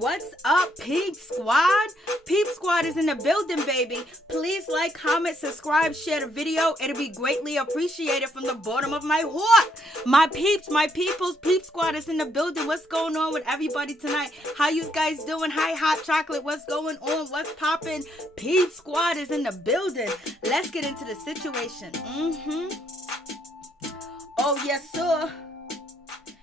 What's up, Peep Squad? Peep Squad is in the building, baby. Please like, comment, subscribe, share the video. It'll be greatly appreciated from the bottom of my heart. My peeps, my peoples, Peep Squad is in the building. What's going on with everybody tonight? How you guys doing? Hi, Hot Chocolate. What's going on? What's popping? Peep Squad is in the building. Let's get into the situation. Oh, yes, sir.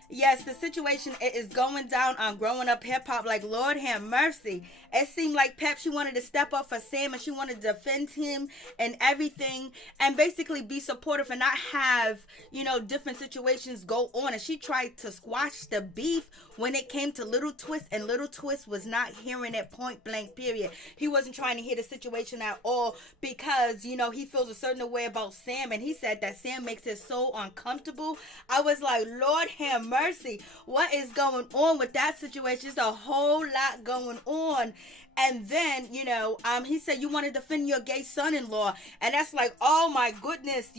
Yes, the situation is going down on Growing Up Hip Hop. Like, Lord have mercy. It seemed like Pep, she wanted to step up for Sam and she wanted to defend him and everything and basically be supportive and not have, different situations go on. And she tried to squash the beef when it came to Little Twist, and Little Twist was not hearing it point blank, period. He wasn't trying to hear the situation at all because, he feels a certain way about Sam, and he said that Sam makes it so uncomfortable. I was like, Lord have mercy. What is going on with that situation? There's a whole lot going on. And then, he said, you want to defend your gay son-in-law. And that's like, oh my goodness,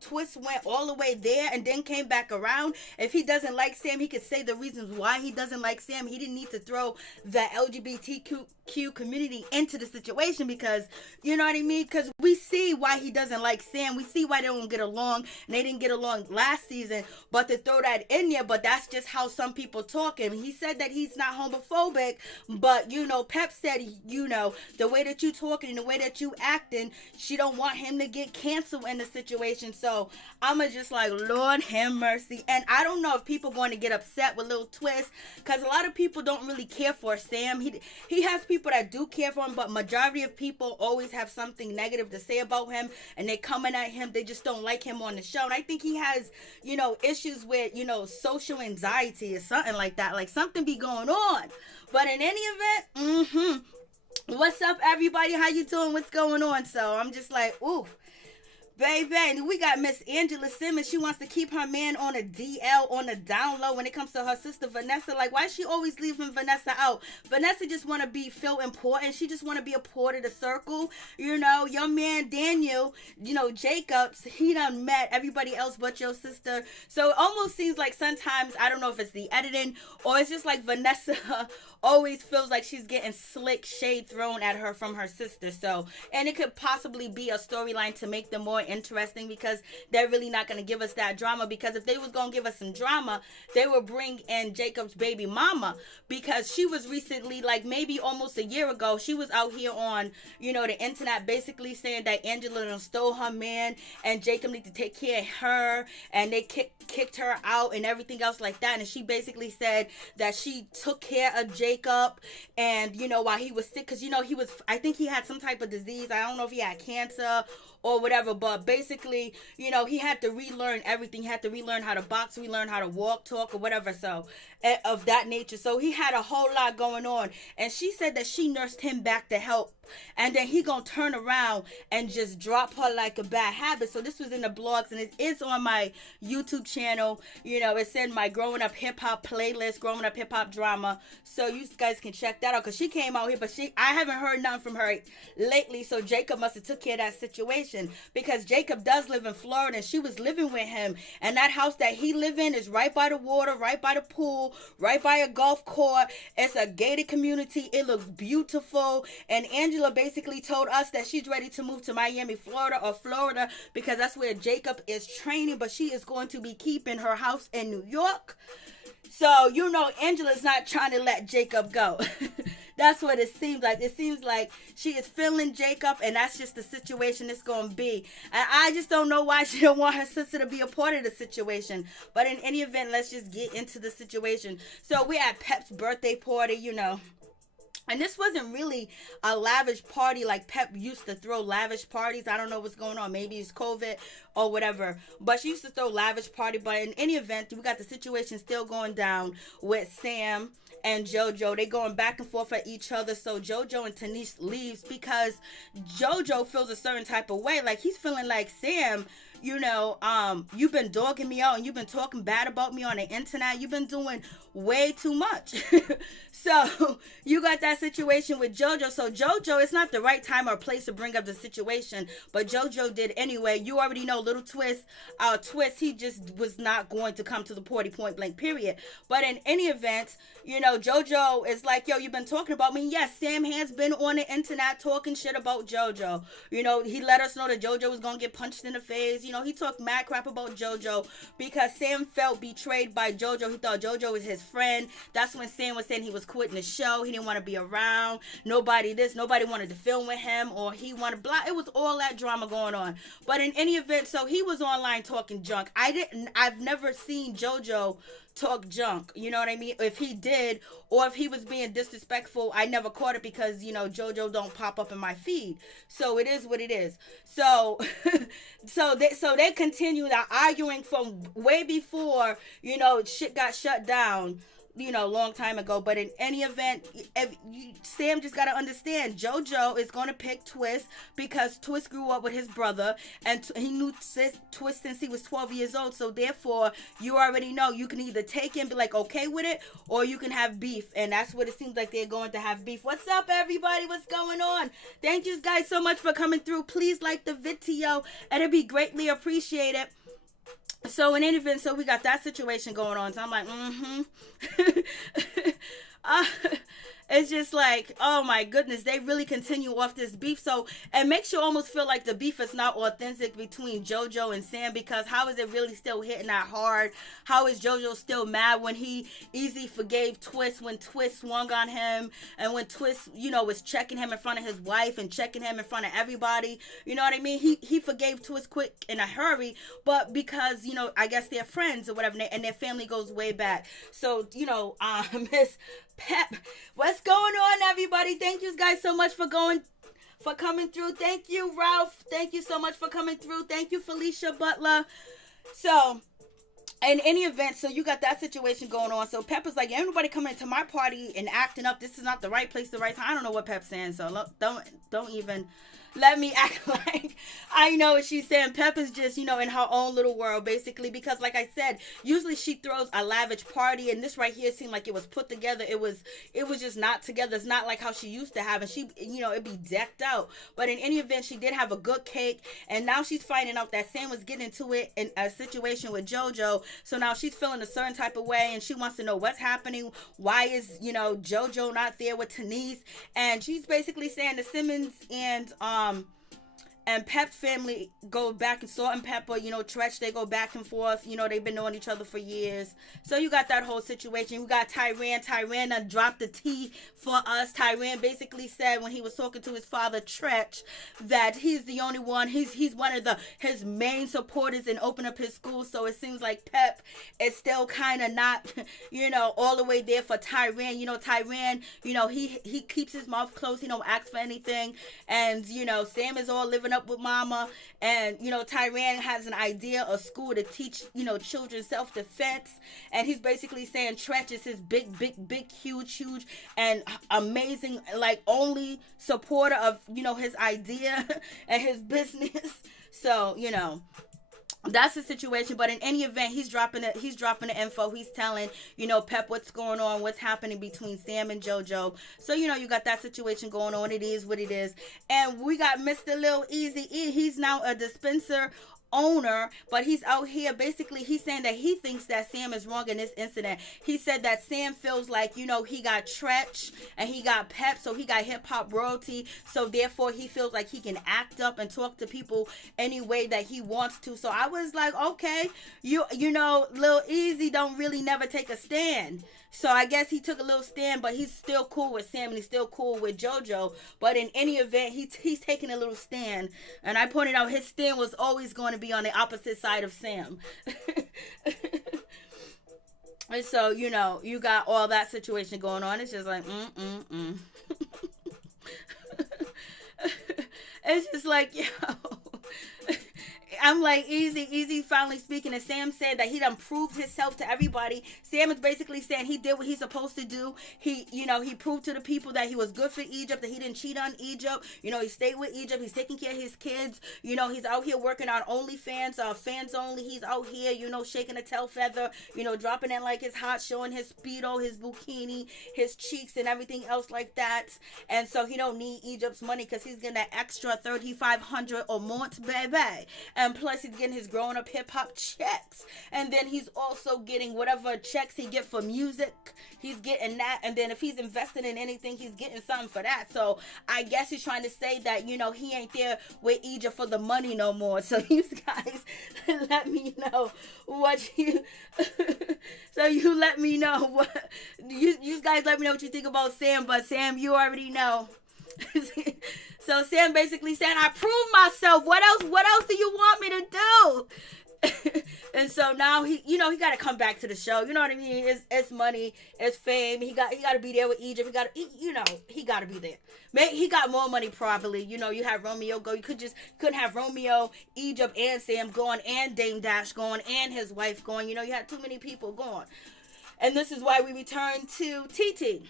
Twist went all the way there and then came back around. If he doesn't like Sam, he could say the reasons why he doesn't like Sam. He didn't need to throw the LGBTQ community into the situation because, you know what I mean? Because we see why he doesn't like Sam. We see why they don't get along. And they didn't get along last season. But to throw that in there, but that's just how some people talk. And he said that he's not homophobic. But, Pep said, the way that you talking and the way that you acting, she don't want him to get canceled in the situation. So I'm just like, Lord have mercy. And I don't know if people going to get upset with Little Twist because a lot of people don't really care for Sam. He has people that do care for him, but majority of people always have something negative to say about him and they're coming at him. They just don't like him on the show. And I think he has, issues with, social anxiety or something like that. Like something be going on. But in any event, what's up, everybody? How you doing? What's going on? So I'm just like, ooh, baby. And we got Miss Angela Simmons. She wants to keep her man on a DL, on a down low when it comes to her sister Vanessa. Like, why is she always leaving Vanessa out? Vanessa just want to feel important. She just want to be a part of the circle. Your man Daniel, Jacobs, he done met everybody else but your sister. So it almost seems like sometimes, I don't know if it's the editing or it's just like Vanessa always feels like she's getting slick shade thrown at her from her sister. So, and it could possibly be a storyline to make them more interesting because they're really not going to give us that drama, because if they was going to give us some drama, they would bring in Jacob's baby mama, because she was recently, like maybe almost a year ago, she was out here on, the internet basically saying that Angela done stole her man and Jacob need to take care of her and they kicked her out and everything else like that. And she basically said that she took care of Jacob and, while he was sick, because, I think he had some type of disease. I don't know if he had cancer or whatever, but basically, he had to relearn everything. He had to relearn how to box, relearn how to walk, talk, or whatever, so, of that nature. So he had a whole lot going on, and she said that she nursed him back to health, and then he gonna turn around and just drop her like a bad habit. So this was in the blogs, and it is on my YouTube channel. It's in my Growing Up Hip Hop playlist, Growing Up Hip Hop Drama, so you guys can check that out, because she came out here, but I haven't heard nothing from her lately, so Jacob must have took care of that situation, because Jacob does live in Florida, and she was living with him, and that house that he live in is right by the water, right by the pool, right by a golf court. It's a gated community. It looks beautiful, and Angela basically told us that she's ready to move to Miami, Florida, because that's where Jacob is training, but she is going to be keeping her house in New York. So, Angela's not trying to let Jacob go. That's what it seems like. It seems like she is feeling Jacob, and that's just the situation it's going to be. And I just don't know why she don't want her sister to be a part of the situation. But in any event, let's just get into the situation. So we're at Pep's birthday party, And this wasn't really a lavish party like Pep used to throw lavish parties. I don't know what's going on. Maybe it's COVID or whatever. But she used to throw lavish party. But in any event, we got the situation still going down with Sam and JoJo. They going back and forth at each other. So JoJo and Tanice leaves because JoJo feels a certain type of way. Like he's feeling like Sam, you've been dogging me out and you've been talking bad about me on the internet. You've been doing way too much. So you got that situation with JoJo. So JoJo, it's not the right time or place to bring up the situation, but JoJo did anyway. You already know little Twist, he just was not going to come to the party, point blank, period. But in any event, JoJo is like, yo, you've been talking about me. Yes, Sam has been on the internet talking shit about JoJo. He let us know that JoJo was going to get punched in the face. He talked mad crap about JoJo because Sam felt betrayed by JoJo. He thought JoJo was his friend. That's when Sam was saying he was quitting the show. He didn't want to be around. Nobody wanted to film with him, or he wanted blah. It was all that drama going on. But in any event, so he was online talking junk. I've never seen JoJo talk junk, you know what I mean? If he did, or if he was being disrespectful, I never caught it because JoJo don't pop up in my feed. So it is what it is. So they continued arguing from way before shit got shut down, long time ago. But in any event, Sam just got to understand, JoJo is going to pick Twist because Twist grew up with his brother, and he knew Twist since he was 12 years old. So therefore, you already know you can either take it and be like, okay with it, or you can have beef. And that's what it seems like they're going to have beef. What's up, everybody? What's going on? Thank you guys so much for coming through. Please like the video, and it'd be greatly appreciated. So in any event, so we got that situation going on. So I'm like, it's just like, oh my goodness, they really continue off this beef. So it makes you almost feel like the beef is not authentic between JoJo and Sam, because how is it really still hitting that hard? How is JoJo still mad when he easily forgave Twist when Twist swung on him, and when Twist, was checking him in front of his wife and checking him in front of everybody? You know what I mean? He forgave Twist quick in a hurry, but because, I guess they're friends or whatever, and their family goes way back. So, Miss Pep, what's going on, everybody? Thank you guys so much for coming through. Thank you, Ralph. Thank you so much for coming through. Thank you, Felicia Butler. So in any event, so you got that situation going on. So Pep is like, everybody coming into my party and acting up. This is not the right place, the right time. I don't know what Pep's saying, so don't even let me act like I know what she's saying. Pep is just, in her own little world, basically, because like I said, usually she throws a lavish party, and this right here seemed like it was put together. It was just not together. It's not like how she used to have, and she, it'd be decked out. But in any event, she did have a good cake, and now she's finding out that Sam was getting into it in a situation with JoJo. So now she's feeling a certain type of way, and she wants to know what's happening. Why is, JoJo not there with Tanise? And she's basically saying the Simmons and Pep's family go back, and Salt and Pepper, Tretch, they go back and forth. They've been knowing each other for years. So you got that whole situation. You got Tyran done dropped the tea for us. Tyran basically said when he was talking to his father, Tretch, that he's the only one. He's one of his main supporters in opening up his school. So it seems like Pep is still kind of not, all the way there for Tyran. Tyran, he keeps his mouth closed. He don't ask for anything. And, Sam is all living up with mama, and Tyran has an idea of school to teach children self-defense, and he's basically saying Tretch is his big huge and amazing, like, only supporter of his idea and his business. So that's the situation. But in any event, he's dropping the info. He's telling, Pep what's going on, what's happening between Sam and JoJo. So, you got that situation going on. It is what it is. And we got Mr. Lil Easy E. He's now a dispenser owner, but he's out here basically, he's saying that he thinks that Sam is wrong in this incident. He said that Sam feels like, he got Tretch and he got Pep, so he got hip-hop royalty, so therefore he feels like he can act up and talk to people any way that he wants to. So I was like, okay, Lil Easy don't really never take a stand. So I guess he took a little stand, but he's still cool with Sam and he's still cool with JoJo. But in any event, he's taking a little stand. And I pointed out his stand was always going to be on the opposite side of Sam. And so, you got all that situation going on. It's just like, It's just like, I'm like, easy finally speaking. And Sam said that he done proved himself to everybody. Sam is basically saying he did what he's supposed to do. He, he proved to the people that he was good for Egypt, that he didn't cheat on Egypt. He stayed with Egypt. He's taking care of his kids. He's out here working on OnlyFans, fans only. He's out here, shaking a tail feather, dropping in like it's hot, showing his Speedo, his bikini, his cheeks and everything else like that. And so he don't need Egypt's money because he's getting that extra 3,500 a month, baby. And plus he's getting his growing up hip hop checks. And then he's also getting whatever checks he get for music. He's getting that. And then if he's investing in anything, he's getting something for that. So I guess he's trying to say that, he ain't there with Egypt for the money no more. So you guys let me know what you so you let me know what you guys let me know what you think about Sam. But Sam, you already know. So Sam basically said, I proved myself. What else do you want me to do? And so now he got to come back to the show. You know what I mean? It's money, it's fame. He got to be there with Egypt. He got to be there. He got more money probably. You have Romeo go. You couldn't have Romeo, Egypt, and Sam going, and Dame Dash going, and his wife going. You had too many people going. And this is why we return to TT.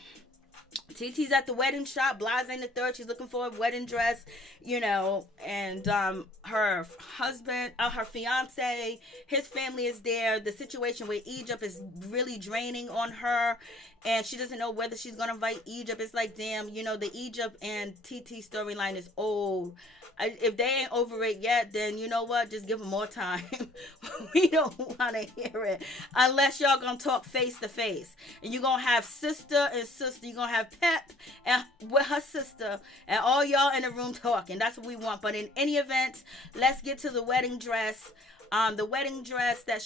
TT's at the wedding shop, Maryjanetv. She's looking for a wedding dress, and her husband, her fiance, his family is there. The situation with Egypt is really draining on her, and she doesn't know whether she's going to invite Egypt. It's like, damn, the Egypt and TT storyline is old. If they ain't over it yet, then you know what? Just give them more time. We don't want to hear it unless y'all gonna talk face to face. And you're gonna have sister and sister. You're gonna have Pep and with her sister, and all y'all in the room talking. That's what we want. But in any event, let's get to the wedding dress. The wedding dress that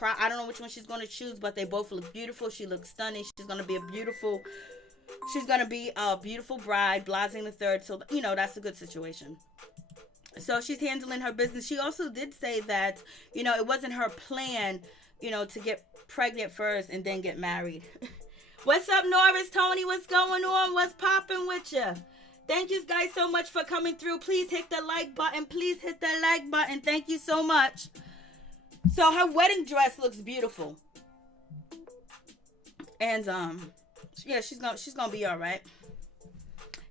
I don't know which one she's gonna choose, but they both look beautiful. She looks stunning. She's gonna be a beautiful bride, Maryjanetv. So that's a good situation. So she's handling her business. She also did say that, it wasn't her plan, to get pregnant first and then get married. What's up, Norris, Tony? What's going on? What's popping with you? Thank you guys so much for coming through. Please hit the like button. Thank you so much. So her wedding dress looks beautiful. And, yeah, she's gonna be all right.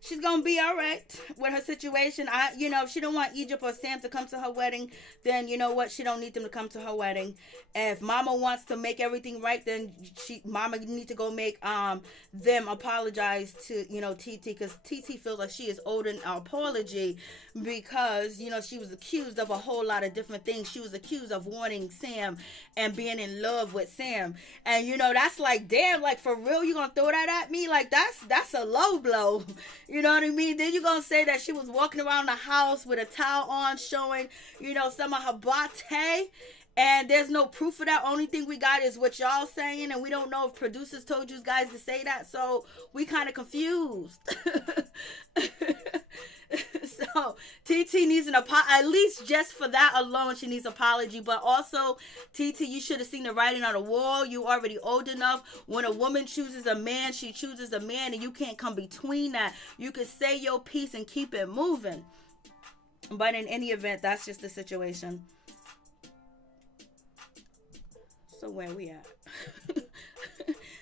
She's going to be all right with her situation. If she don't want Egypt or Sam to come to her wedding, then you know what? She don't need them to come to her wedding. And if Mama wants to make everything right, then Mama need to go make them apologize to, TT, because TT feels like she is owed an apology because, she was accused of a whole lot of different things. She was accused of wanting Sam and being in love with Sam. And, that's like, damn, like, for real, you going to throw that at me? Like, that's a low blow. You know what I mean? Then you're going to say that she was walking around the house with a towel on showing, some of her bate. And there's no proof of that. Only thing we got is what y'all saying. And we don't know if producers told you guys to say that. So we kind of confused. So TT needs an apology. At least just for that alone, she needs apology. But also, TT, you should have seen the writing on the wall. You already old enough. When a woman chooses a man, she chooses a man. And you can't come between that. You can say your piece and keep it moving. But in any event, that's just the situation. So where we at?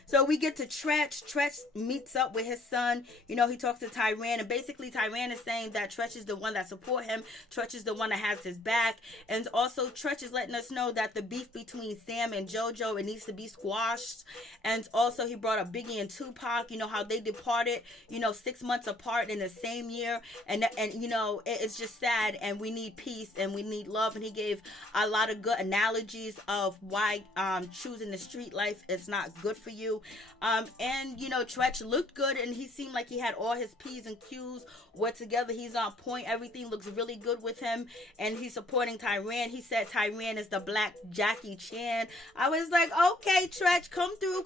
So we get to Tretch. Tretch meets up with his son. He talks to Tyran. And basically Tyran is saying that Tretch is the one that support him. Tretch is the one that has his back. And also Tretch is letting us know that the beef between Sam and JoJo, it needs to be squashed. And also he brought up Biggie and Tupac. How they departed, 6 months apart in the same year. And it's just sad. And we need peace and we need love. And he gave a lot of good analogies of why choosing the street life is not good for you. And Tretch looked good and he seemed like he had all his P's and Q's were together. He's on point. Everything looks really good with him, and he's supporting Tyran. He said Tyran is the black Jackie Chan. I was like, okay, Tretch, come through.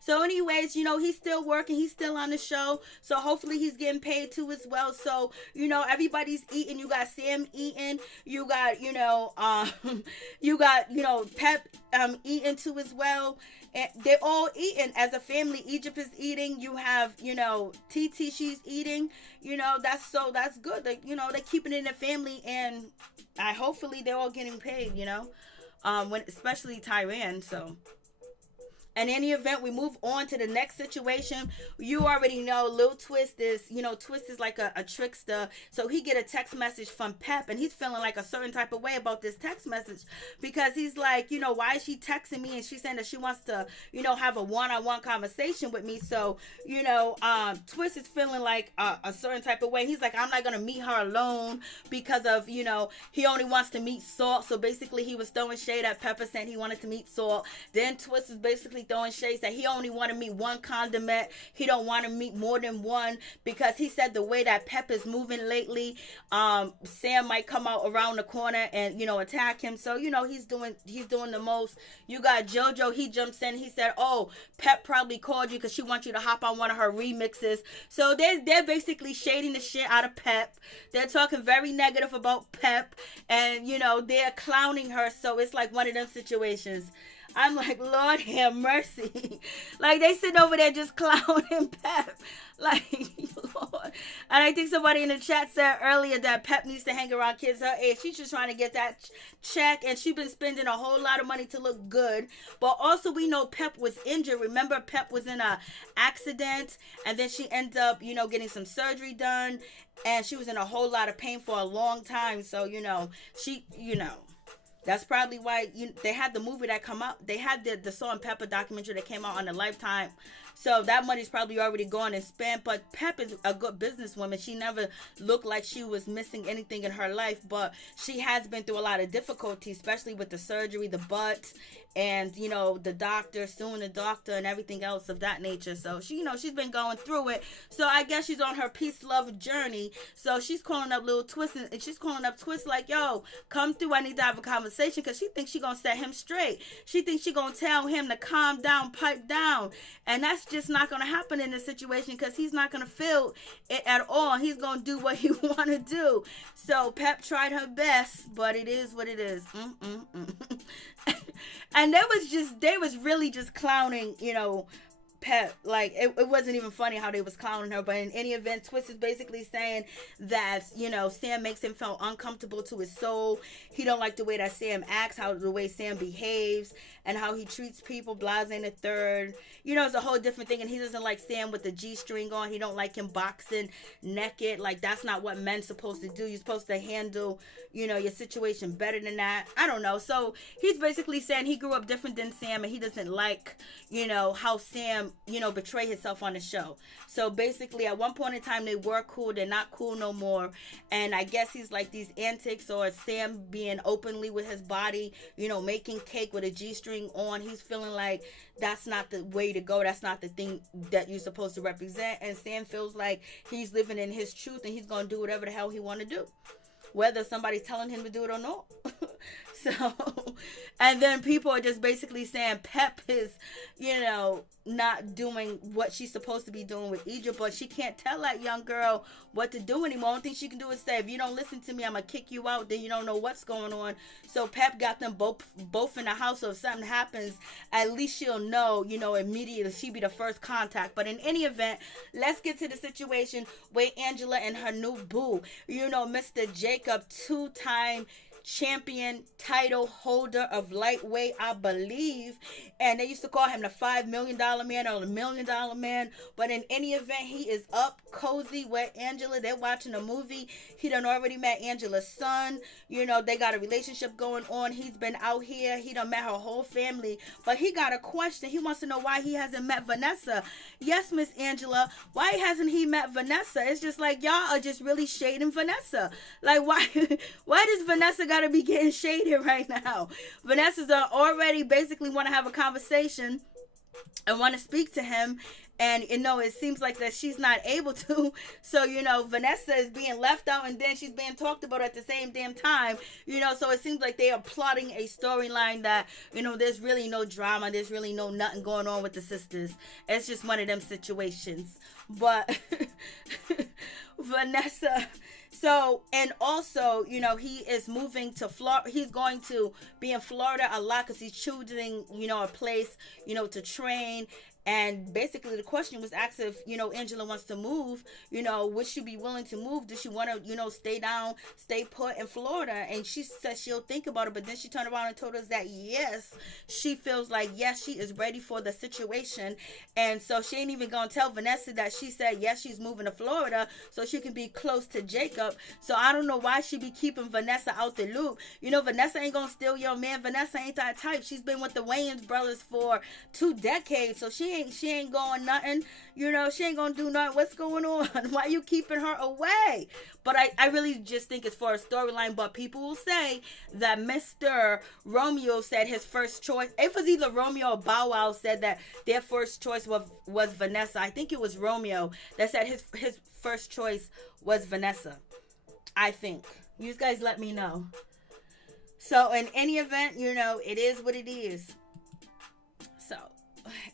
So anyways, he's still working. He's still on the show. So hopefully he's getting paid too as well. So, everybody's eating. You got Sam eating. You got, Pep eating too as well. And they're all eating as a family. Egypt is eating. You have, TT, she's eating. That's good. They're keeping it in the family, and hopefully they're all getting paid, especially Tyran, so. In any event, we move on to the next situation. You already know Lil Twist is, Twist is like a trickster. So he get a text message from Pep, and he's feeling like a certain type of way about this text message, because he's like, why is she texting me? And she's saying that she wants to, have a one-on-one conversation with me. So, Twist is feeling like a certain type of way. He's like, I'm not going to meet her alone because of, he only wants to meet Salt. So basically he was throwing shade at Pepper, saying he wanted to meet Salt. Then Twist is basically throwing shades that he only want to meet one condiment. He don't want to meet more than one, because he said the way that Pep is moving lately, Sam might come out around the corner and attack him. So he's doing the most. You got JoJo, he jumps in, he said, oh, Pep probably called you because she wants you to hop on one of her remixes. So they're basically shading the shit out of Pep. They're talking very negative about Pep, and they're clowning her. So it's like one of them situations. I'm like, Lord have mercy. Like, they sit over there just clowning Pep. Like, Lord. And I think somebody in the chat said earlier that Pep needs to hang around kids her age. She's just trying to get that check, and she's been spending a whole lot of money to look good. But also, we know Pep was injured. Remember, Pep was in a accident, and then she ended up, getting some surgery done, and she was in a whole lot of pain for a long time. So, that's probably why they had the movie that come out. They had the Salt and Pepper documentary that came out on the Lifetime. So that money's probably already gone and spent. But Pep is a good businesswoman. She never looked like she was missing anything in her life. But she has been through a lot of difficulty, especially with the surgery, the butt, and, the doctor, suing the doctor, and everything else of that nature. So, she's been going through it. So, I guess she's on her peace, love journey. So, she's calling up Lil Twist, and she's calling up Twist like, yo, come through. I need to have a conversation, because she thinks she's going to set him straight. She thinks she's going to tell him to calm down, pipe down. And that's just not going to happen in this situation, because he's not going to feel it at all. He's going to do what he want to do. So, Pep tried her best, but it is what it is. And they was really just clowning, Pep. Like, it wasn't even funny how they was clowning her. But in any event, Twist is basically saying that, Sam makes him feel uncomfortable to his soul. He don't like the way that Sam acts, the way Sam behaves, and how he treats people, blase and the third. It's a whole different thing. And he doesn't like Sam with the G-string on. He don't like him boxing naked. Like, that's not what men's supposed to do. You're supposed to handle, your situation better than that. I don't know. So he's basically saying he grew up different than Sam, and he doesn't like, how Sam, betray himself on the show. So basically, at one point in time, they were cool. They're not cool no more. And I guess he's like these antics, or Sam being openly with his body, making cake with a G-string on. He's feeling like that's not the way to go. That's not the thing that you're supposed to represent. And Sam feels like he's living in his truth, and he's going to do whatever the hell he want to do, whether somebody's telling him to do it or not. So, and then people are just basically saying Pep is, not doing what she's supposed to be doing with Egypt, but she can't tell that young girl what to do anymore. Only thing she can do is say, if you don't listen to me, I'm going to kick you out. Then you don't know what's going on. So Pep got them both in the house. So if something happens, at least she'll know, immediately. She'll be the first contact. But in any event, let's get to the situation where Angela and her new boo, Mr. Jacob, two-time champion title holder of lightweight, I believe, and they used to call him the $5 million man or the $1 million man. But in any event, he is up cozy with Angela. They're watching a movie. He done already met Angela's son. They got a relationship going on. He's been out here. He done met her whole family. But he got a question. He wants to know why he hasn't met Vanessa. Yes, Miss Angela, why hasn't he met Vanessa? It's just like y'all are just really shading Vanessa. Like, why does Vanessa got to be getting shaded right now? Vanessa's already basically want to have a conversation and want to speak to him, and it seems like that she's not able to. So Vanessa is being left out, and then she's being talked about at the same damn time. So it seems like they are plotting a storyline that there's really no drama, there's really nothing going on with the sisters. It's just one of them situations. But Vanessa So, and also, he is moving to Florida. He's going to be in Florida a lot because he's choosing, a place, to train. And basically the question was asked if, Angela wants to move, would she be willing to move? Does she want to, stay put in Florida? And she said she'll think about it. But then she turned around and told us that, yes, she feels like, yes, she is ready for the situation. And so she ain't even going to tell Vanessa that she said, yes, she's moving to Florida so she can be close to Jacob. So I don't know why she be keeping Vanessa out the loop. Vanessa ain't going to steal your man. Vanessa ain't that type. She's been with the Wayans brothers for 2 decades. So she ain't going nothing, she ain't gonna do nothing. What's going on? Why you keeping her away? But I really just think it's for a storyline. But people will say that Mr. Romeo said his first choice, it was either Romeo or Bow Wow, said that their first choice was Vanessa. I think it was Romeo that said his first choice was Vanessa. I think. You guys let me know. So in any event, it is what it is. So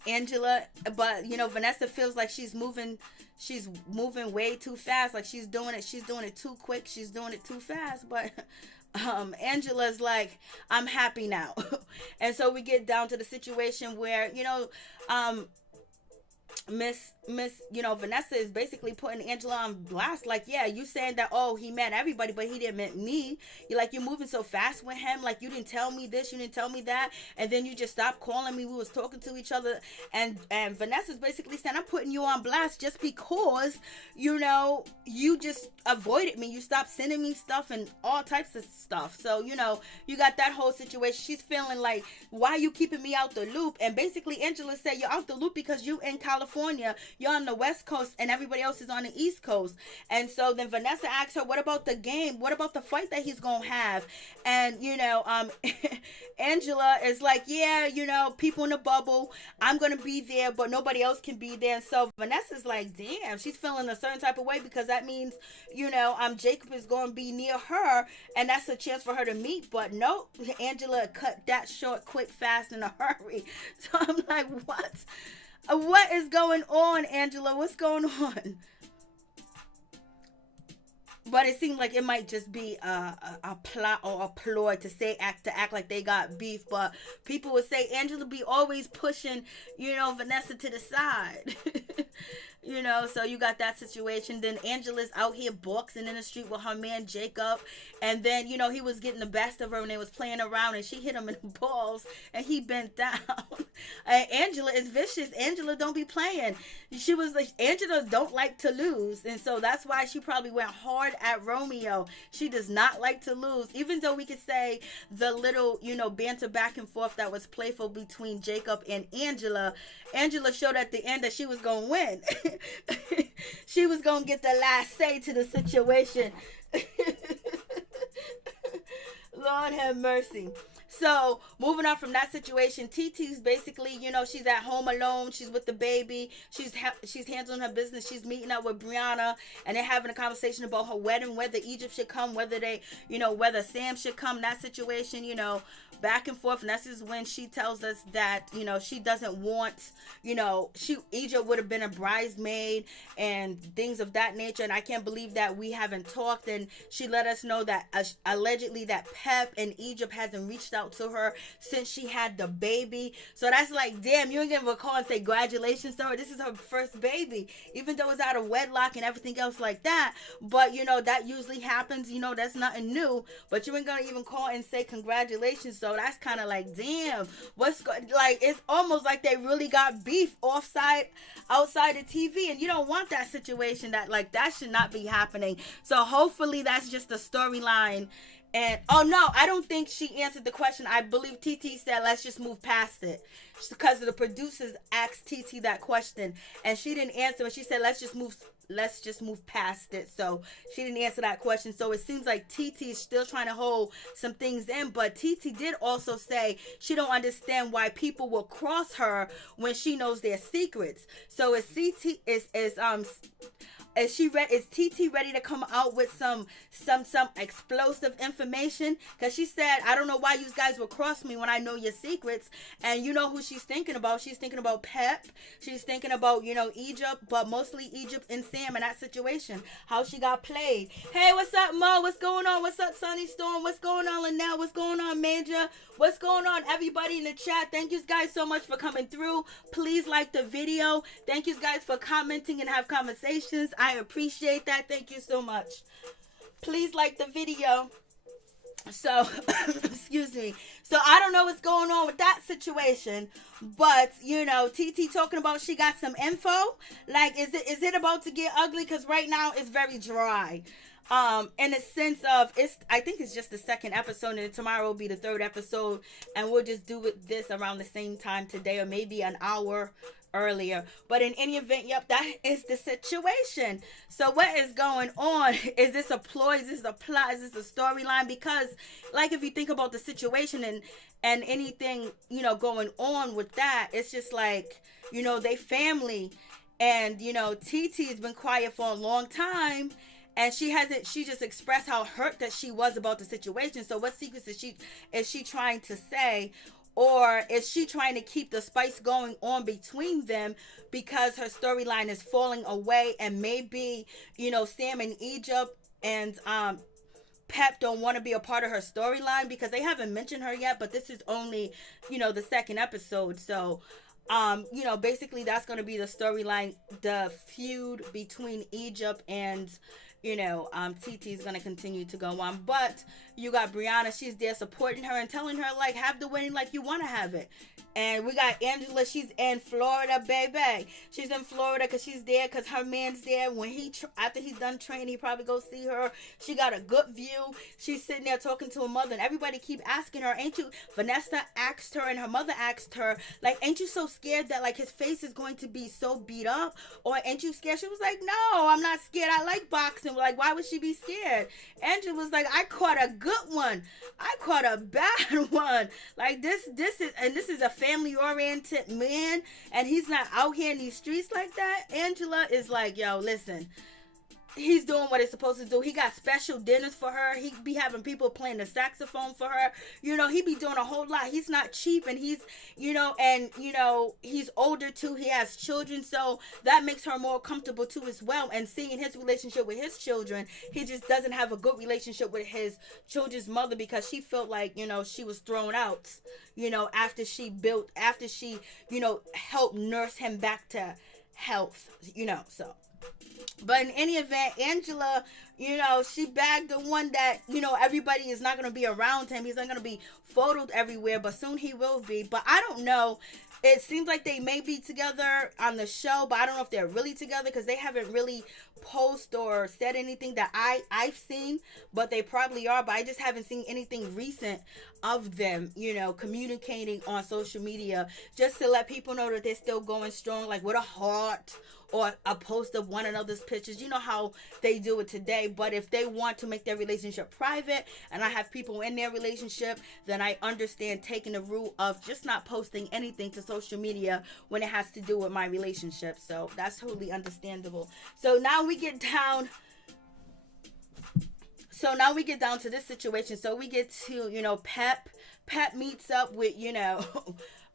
Angela, but Vanessa feels like she's moving way too fast. Like she's doing it too quick. She's doing it too fast. But Angela's like, I'm happy now. And so we get down to the situation where, Miss, Vanessa is basically putting Angela on blast. Like, yeah, you saying that, oh, he meant everybody, but he didn't meant me. You're moving so fast with him. Like, you didn't tell me this, you didn't tell me that. And then you just stopped calling me. We was talking to each other. And Vanessa's basically saying, I'm putting you on blast just because, you just avoided me. You stopped sending me stuff and all types of stuff. So, you got that whole situation. She's feeling like, why are you keeping me out the loop? And basically Angela said, you're out the loop because you in California, you're on the West Coast and everybody else is on the East Coast. And so then Vanessa asks her, what about the game? What about the fight that he's gonna have? And Angela is like, yeah, people in the bubble, I'm gonna be there, but nobody else can be there. And so Vanessa's like, damn, she's feeling a certain type of way because that means, Jacob is gonna be near her and that's a chance for her to meet. But no, Angela cut that short, quick, fast, in a hurry. So I'm like, what is going on, Angela? What's going on? But it seemed like it might just be a plot or a ploy to act like they got beef. But people would say Angela be always pushing, Vanessa to the side. So you got that situation. Then Angela's out here boxing in the street with her man Jacob. And then, he was getting the best of her when they was playing around and she hit him in the balls and he bent down. And Angela is vicious. Angela don't be playing. She was like, Angela don't like to lose. And so that's why she probably went hard at Romeo. She does not like to lose. Even though we could say the little, banter back and forth that was playful between Jacob and Angela showed at the end that she was going to win. She was going to get the last say to the situation. Lord have mercy. So, moving on from that situation, TT's basically, she's at home alone. She's with the baby. She's handling her business. She's meeting up with Brianna, and they're having a conversation about her wedding, whether Egypt should come, whether whether Sam should come. That situation, back and forth. And this is when she tells us that, she doesn't want, Egypt would have been a bridesmaid and things of that nature. And I can't believe that we haven't talked. And she let us know that allegedly that Pep and Egypt hasn't reached out to her since she had the baby. So that's like, damn, you ain't gonna recall and say congratulations to her. This is her first baby, even though it's out of wedlock and everything else like that. But that usually happens. That's nothing new. But you ain't gonna even call and say congratulations. So that's kind of like, damn, it's almost like they really got beef outside the TV, and you don't want that situation. That should not be happening. So hopefully that's just a storyline. And, oh no, I don't think she answered the question. I believe TT said, let's just move past it. Because the producers asked TT that question. And she didn't answer. And she said, let's just move past it. So she didn't answer that question. So it seems like TT is still trying to hold some things in. But TT did also say she don't understand why people will cross her when she knows their secrets. So Is TT ready to come out with some explosive information? Because she said, I don't know why you guys will cross me when I know your secrets. And you know who she's thinking about. She's thinking about Pep. She's thinking about, Egypt, but mostly Egypt and Sam in that situation. How she got played. Hey, what's up, Mo? What's going on? What's up, Sunny Storm? What's going on, Linnell? What's going on, Major? What's going on, everybody in the chat? Thank you guys so much for coming through. Please like the video. Thank you guys for commenting and have conversations. I appreciate that. Thank you so much. Please like the video. So, excuse me. So, I don't know what's going on with that situation, but, TT talking about she got some info. Like, is it about to get ugly? Because right now it's very dry. In the sense of, I think it's just the second episode, and tomorrow will be the third episode, and we'll just do this around the same time today, or maybe an hour earlier. But in any event, yep, that is the situation. So what is going on? Is this a ploy? Is this a plot? Is this a storyline? Because, like, if you think about the situation and anything, going on with that, it's just like, they family, and, TT has been quiet for a long time. And she just expressed how hurt that she was about the situation. So what secrets is she trying to say? Or is she trying to keep the spice going on between them because her storyline is falling away? And maybe, Sam in Egypt and Pep don't want to be a part of her storyline because they haven't mentioned her yet. But this is only, the second episode. So, basically that's going to be the storyline, the feud between Egypt and TT is going to continue to go on. But you got Brianna, she's there supporting her and telling her, like, have the wedding like you want to have it. And we got Angela, she's in Florida, baby. She's in Florida because she's there because her man's there. When after he's done training, he probably go see her. She got a good view. She's sitting there talking to her mother, and everybody keep asking her, ain't you, Vanessa asked her and her mother asked her, like, ain't you so scared that, like, his face is going to be so beat up? Or ain't you scared? She was like, no, I'm not scared. I like boxing. Like, why would she be scared? Angela was like, I caught a good one. I caught a bad one. Like, this is a family-oriented man, and he's not out here in these streets like that. Angela is like, yo, listen, he's doing what he's supposed to do. He got special dinners for her. He be having people playing the saxophone for her. He be doing a whole lot. He's not cheap, and he's, he's older too. He has children, so that makes her more comfortable too as well. And seeing his relationship with his children, he just doesn't have a good relationship with his children's mother because she felt like, she was thrown out, after she helped nurse him back to health, so. But in any event, Angela, she bagged the one that, everybody is not going to be around him. He's not going to be photoed everywhere, but soon he will be. But I don't know. It seems like they may be together on the show, but I don't know if they're really together because they haven't really posted or said anything that I've seen, but they probably are. But I just haven't seen anything recent of them, communicating on social media just to let people know that they're still going strong, like with a heart or a post of one another's pictures. You know how they do it today. But if they want to make their relationship private and I have people in their relationship, then I understand taking the route of just not posting anything to social media when it has to do with my relationship. So that's totally understandable. So now we get down to this situation. So we get to, Pep meets up with,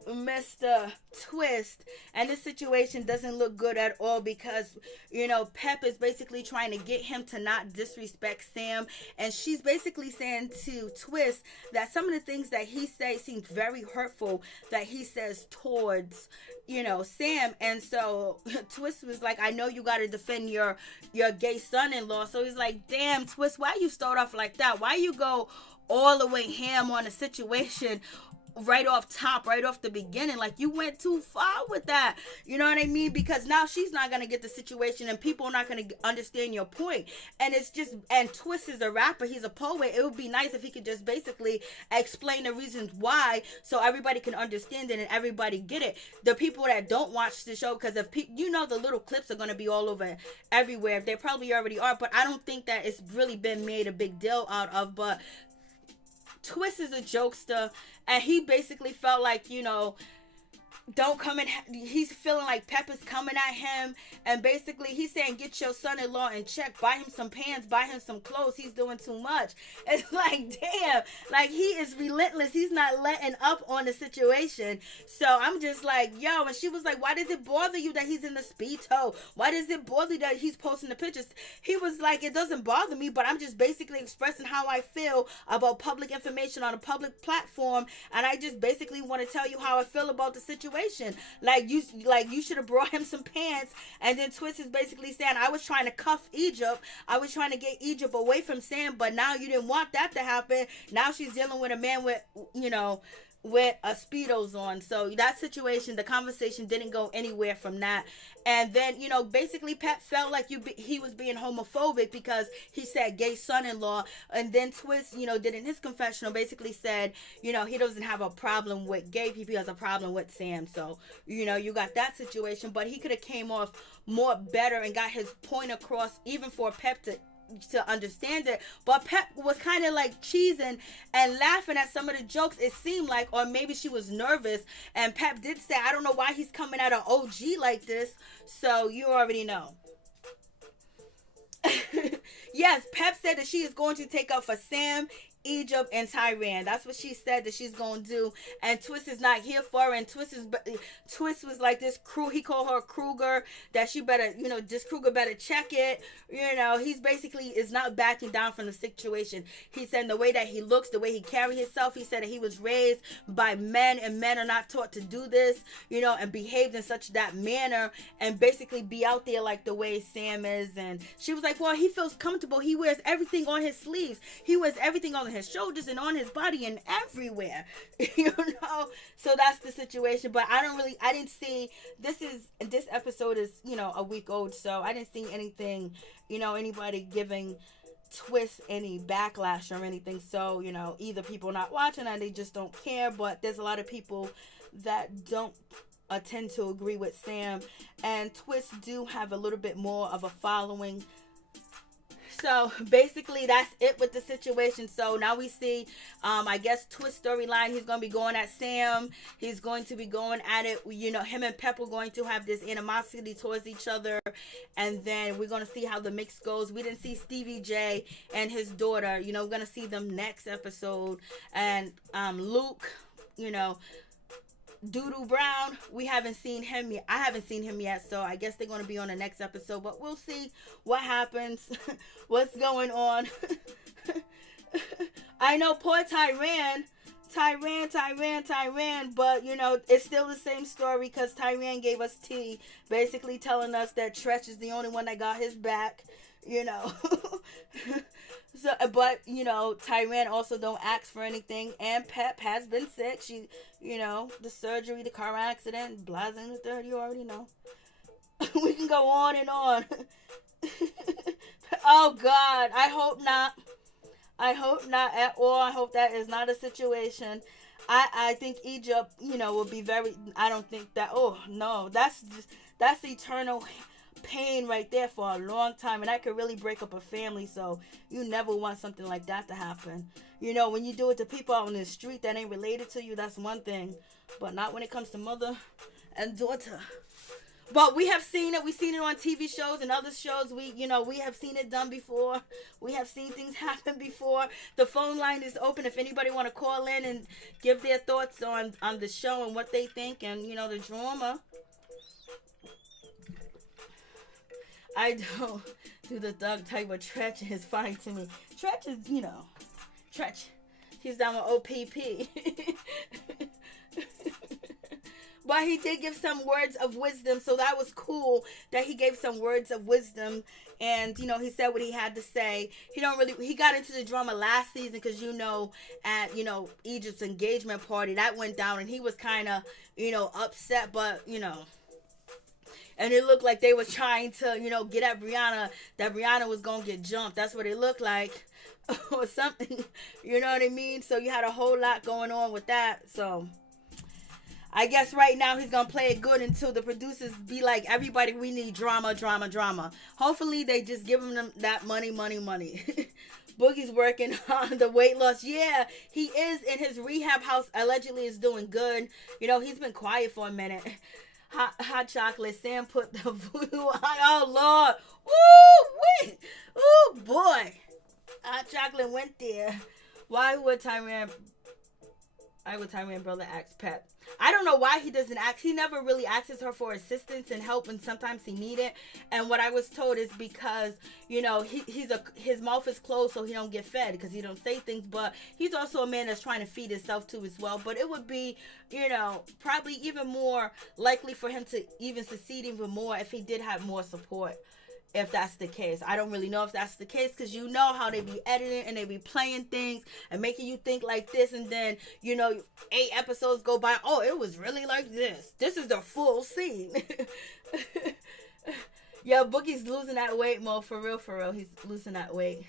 Mr. Twist, and this situation doesn't look good at all because Pep is basically trying to get him to not disrespect Sam, and she's basically saying to Twist that some of the things that he says seems very hurtful that he says towards Sam. And so Twist was like, I know you got to defend your gay son-in-law. So he's like, damn, Twist, why you start off like that? Why you go all the way ham on a situation right off the beginning? Like, you went too far with that, you know what I mean? Because now she's not gonna get the situation and people are not gonna understand your point. And it's just, and Twist is a rapper, he's a poet. It would be nice if he could just basically explain the reasons why so everybody can understand it and everybody get it. The people that don't watch the show, because if the little clips are gonna be all over everywhere, they probably already are, but I don't think that it's really been made a big deal out of. But Twist is a jokester, and he basically felt like, don't come in. He's feeling like Pep is coming at him, and basically he's saying, get your son-in-law in check, buy him some pants, buy him some clothes, he's doing too much. It's like, damn, like, he is relentless. He's not letting up on the situation. So I'm just like, yo. And she was like, why does it bother you that he's in the Speedo? Why does it bother you that he's posting the pictures? He was like, it doesn't bother me, but I'm just basically expressing how I feel about public information on a public platform, and I just basically want to tell you how I feel about the situation. Like you should have brought him some pants. And then Twist is basically saying, I was trying to cuff Egypt. I was trying to get Egypt away from Sam, but now you didn't want that to happen. Now she's dealing with a man with, with a Speedos on. So that situation, the conversation didn't go anywhere from that. And then, basically Pep felt like he was being homophobic because he said gay son-in-law. And then Twist, did in his confessional basically said, he doesn't have a problem with gay people. He has a problem with Sam. So, you got that situation. But he could have came off more better and got his point across, even for Pep to understand it. But Pep was kind of like cheesing and laughing at some of the jokes, it seemed like, or maybe she was nervous. And Pep did say, I don't know why he's coming at an OG like this. So you already know. Yes, Pep said that she is going to take up for Sam, Egypt, and Tyran. That's what she said that she's going to do. And Twist is not here for her. And Twist was like this crew. He called her Kruger, that she better, this Kruger better check it. He's basically is not backing down from the situation. He said the way that he looks, the way he carries himself, he said that he was raised by men, and men are not taught to do this, and behaved in such that manner, and basically be out there like the way Sam is. And she was like, well, he feels comfortable. He wears everything on his sleeves. He wears everything on his shoulders and on his body and everywhere. So that's the situation. But I didn't see, this episode is, a week old, so I didn't see anything, anybody giving Twist any backlash or anything. So, either people not watching and they just don't care, but there's a lot of people that don't tend to agree with Sam, and Twist do have a little bit more of a following. So basically that's it with the situation. So now we see, I guess, Twist storyline. He's going to be going at Sam. He's going to be going at it. Him and Pep are going to have this animosity towards each other. And then we're going to see how the mix goes. We didn't see Stevie J and his daughter. We're going to see them next episode. And Luke, Doodoo Brown, we haven't seen him yet. I haven't seen him yet, so I guess they're going to be on the next episode, but we'll see what happens. What's going on. I know poor Tyran, but it's still the same story, because Tyran gave us tea, basically telling us that Tretch is the only one that got his back. So, but Tyran also don't ask for anything, and Pep has been sick. She, the surgery, the car accident, blah, and the third, you already know. We can go on and on. Oh God, I hope not. I hope not at all. I hope that is not a situation. I think Egypt, will be very. I don't think that. Oh no, that's eternal pain right there for a long time, and that could really break up a family. So you never want something like that to happen. When you do it to people out on the street that ain't related to you, that's one thing, but not when it comes to mother and daughter. But we have seen it. We've seen it on TV shows and other shows. We have seen it done before. We have seen things happen before. The phone line is open if anybody want to call in and give their thoughts on the show and what they think, and the drama. I don't do the thug type of Tretch is fine to me. Tretch is, Tretch. He's down with OPP. But he did give some words of wisdom, so that was cool that he gave some words of wisdom. And, he said what he had to say. He got into the drama last season because, at, Egypt's engagement party, that went down, and he was kind of, upset, but, and it looked like they were trying to, get at Brianna, that Brianna was going to get jumped. That's what it looked like. Or something. You know what I mean? So you had a whole lot going on with that. So I guess right now he's going to play it good until the producers be like, everybody, we need drama. Hopefully they just give him that money. Boogie's working on the weight loss. Yeah, he is in his rehab house. Allegedly is doing good. You know, he's been quiet for a minute. Hot chocolate. Sam put the voodoo on. Oh, Lord. Woo, wait. Oh, boy. Hot chocolate went there. Why would Tyran brother ask Pep? I don't know why he doesn't ask. He never really asks her for assistance and help, and sometimes he need it. And what I was told is because, you know, his mouth is closed so he don't get fed because he don't say things. But he's also a man that's trying to feed himself too as well. But it would be, you know, probably even more likely for him to even succeed even more if he did have more support. If that's the case. I don't really know if that's the case, because you know how they be editing and they be playing things and making you think like this, and then, you know, 8 episodes go by, oh, it was really like this. This is the full scene. Yeah, Boogie's losing that weight, Mo. For real. He's losing that weight.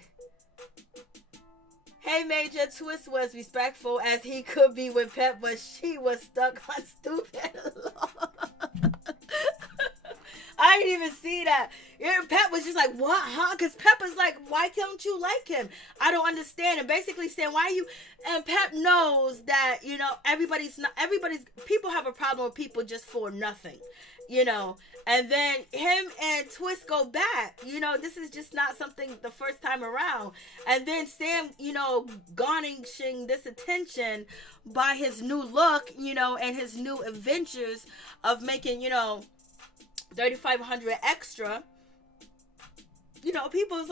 Hey, Major, Twist was respectful as he could be with Pep, but she was stuck on stupid law. I didn't even see that. Pep was just like, what, huh? Because Pep was like, why don't you like him? I don't understand. And basically saying, why you... And Pep knows that, you know, people have a problem with people just for nothing, you know. And then him and Twist go back. You know, this is just not something the first time around. And then Sam, you know, garnishing this attention by his new look, you know, and his new adventures of making, you know, 3,500 extra. You know, people was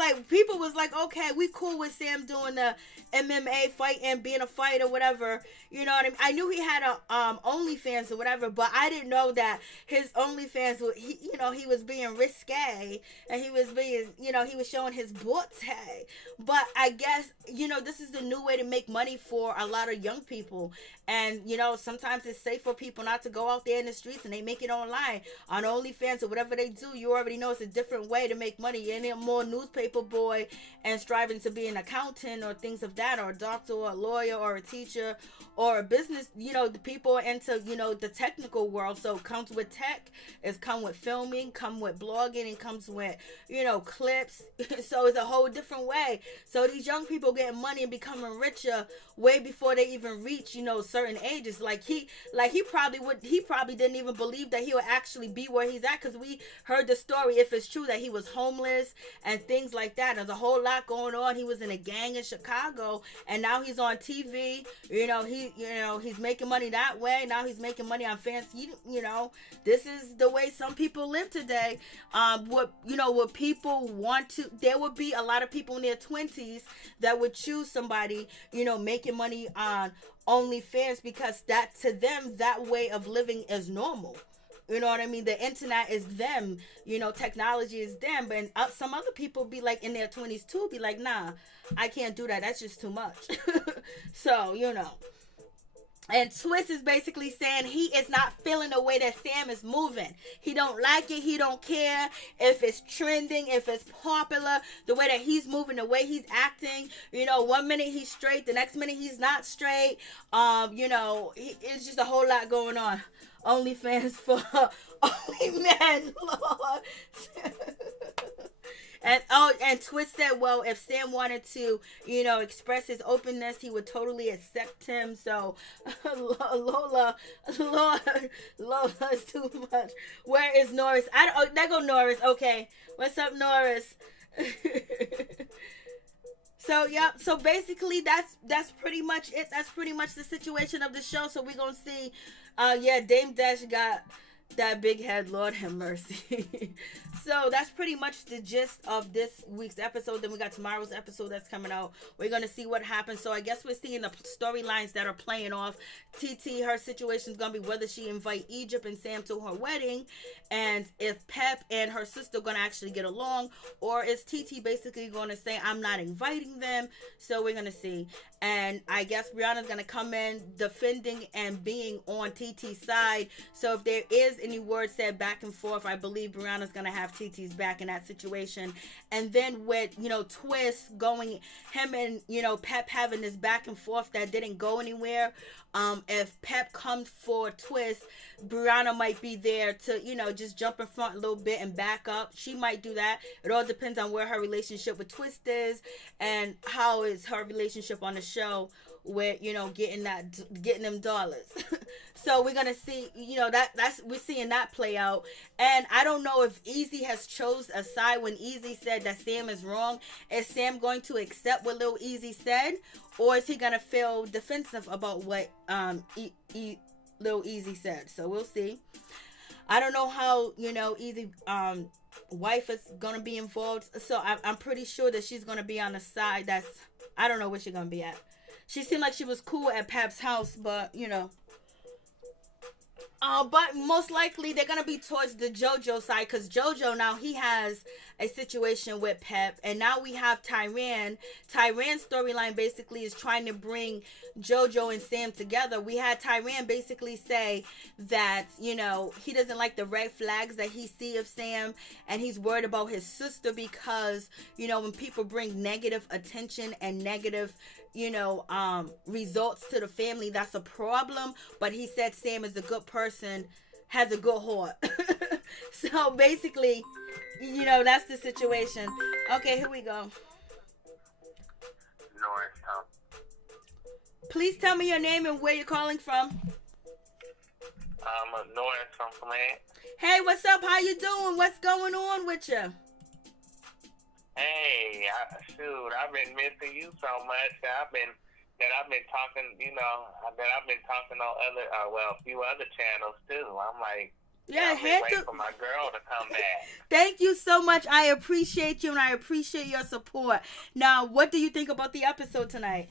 like, okay, we cool with Sam doing the MMA fight and being a fighter, whatever. You know what I mean? I knew he had a OnlyFans or whatever, but I didn't know that his OnlyFans, he was being risque and he was being, you know, he was showing his butts. Hey, but I guess, you know, this is the new way to make money for a lot of young people. And, you know, sometimes it's safe for people not to go out there in the streets, and they make it online on OnlyFans or whatever they do. You already know it's a different way to make money. You're any more newspaper boy and striving to be an accountant or things of that, or a doctor or a lawyer or a teacher or a business, you know, the people into, you know, the technical world. So it comes with tech, it's come with filming, come with blogging, and comes with, you know, clips. So it's a whole different way. So these young people getting money and becoming richer way before they even reach, you know, certain ages. He probably didn't even believe that he would actually be where he's at, because we heard the story, if it's true, that he was homeless and things like that. There's a whole lot going on. He was in a gang in Chicago, and now he's on TV. He's making money that way. Now he's making money on fans. You know, this is the way some people live today. What people want to, there would be a lot of people in their 20s that would choose somebody, you know, making money on OnlyFans, because that, to them, that way of living is normal. You know what I mean? The internet is them. You know, technology is them. But some other people be like in their 20s too, be like, nah, I can't do that. That's just too much. So, you know. And Twist is basically saying he is not feeling the way that Sam is moving. He don't like it. He don't care if it's trending, if it's popular, the way that he's moving, the way he's acting. You know, one minute he's straight, the next minute he's not straight. You know, it's just a whole lot going on. OnlyFans for only men, Lord. And Twist said, well, if Sam wanted to, you know, express his openness, he would totally accept him. So, Lola is too much. Where is Norris? There go Norris. Okay, what's up, Norris? So, yeah. So basically, that's pretty much it. That's pretty much the situation of the show. So we're gonna see. Dame Dash got that big head, Lord have mercy. So that's pretty much the gist of this week's episode. Then we got tomorrow's episode that's coming out. We're going to see what happens. So I guess we're seeing the storylines that are playing off. TT, her situation is going to be whether she invite Egypt and Sam to her wedding, and if Pep and her sister going to actually get along, or is TT basically going to say, I'm not inviting them. So we're going to see. And I guess Brianna's going to come in defending and being on TT's side. So if there is any word said back and forth, I believe Brianna's going to have TT's back in that situation. And then with, Twist going, him and, Pep having this back and forth that didn't go anywhere. If Pep comes for Twist, Brianna might be there to, just jump in front a little bit and back up. She might do that. It all depends on where her relationship with Twist is and how is her relationship on the show with, getting them dollars. So we're gonna see, that's we're seeing that play out. And I don't know if Easy has chose a side when Easy said that Sam is wrong. Is Sam going to accept what Lil Easy said, or is he gonna feel defensive about what Lil Easy said? So we'll see. I don't know how, Easy wife is gonna be involved. So I'm pretty sure that she's gonna be on the side I don't know where she's gonna be at. She seemed like she was cool at Pep's house, but but most likely they're gonna be towards the JoJo side, because JoJo now, he has a situation with Pep, and now we have Tyran. Tyran's storyline basically is trying to bring JoJo and Sam together. We had Tyran basically say that he doesn't like the red flags that he see of Sam, and he's worried about his sister because when people bring negative attention and negative results to the family, that's a problem. But he said Sam is a good person, has a good heart. So basically, that's the situation. Okay, here we go. North. Please tell me your name and where you're calling from. North from Flint. Hey, what's up? How you doing? What's going on with you? Hey, shoot, I've been missing you so much that I've been talking, that I've been talking on a few other channels too. I'm like, I'm waiting for my girl to come back. Thank you so much. I appreciate you, and I appreciate your support. Now, what do you think about the episode tonight?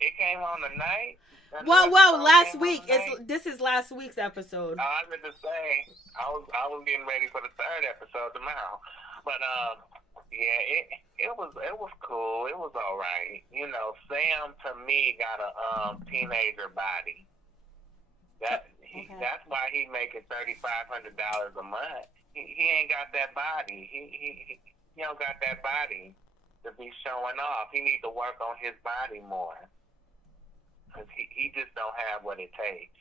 It came on tonight? Well, last week. This is last week's episode. I was going to say, I was getting ready for the third episode tomorrow. But, it was cool. It was all right. Sam, to me, got a teenager body. That's why he making $3,500 a month. He ain't got that body. He don't got that body to be showing off. He need to work on his body more. Because he just don't have what it takes.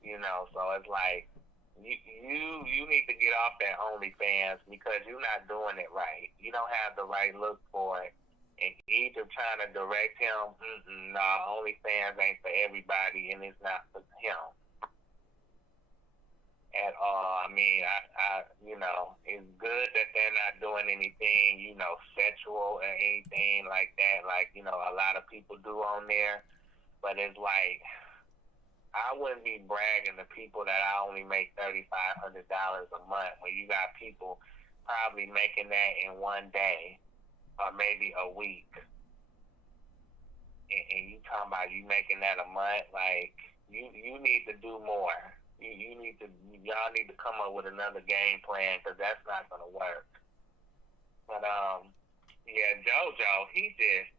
So it's like, you need to get off that OnlyFans because you're not doing it right. You don't have the right look for it. And either trying to direct him, OnlyFans ain't for everybody, and it's not for him at all. I mean, it's good that they're not doing anything, sexual or anything like that, like, a lot of people do on there. But it's like, I wouldn't be bragging to people that I only make $3,500 a month when you got people probably making that in one day or maybe a week. And you talking about you making that a month, like, you need to do more. Y'all need to come up with another game plan, because that's not going to work. But, JoJo,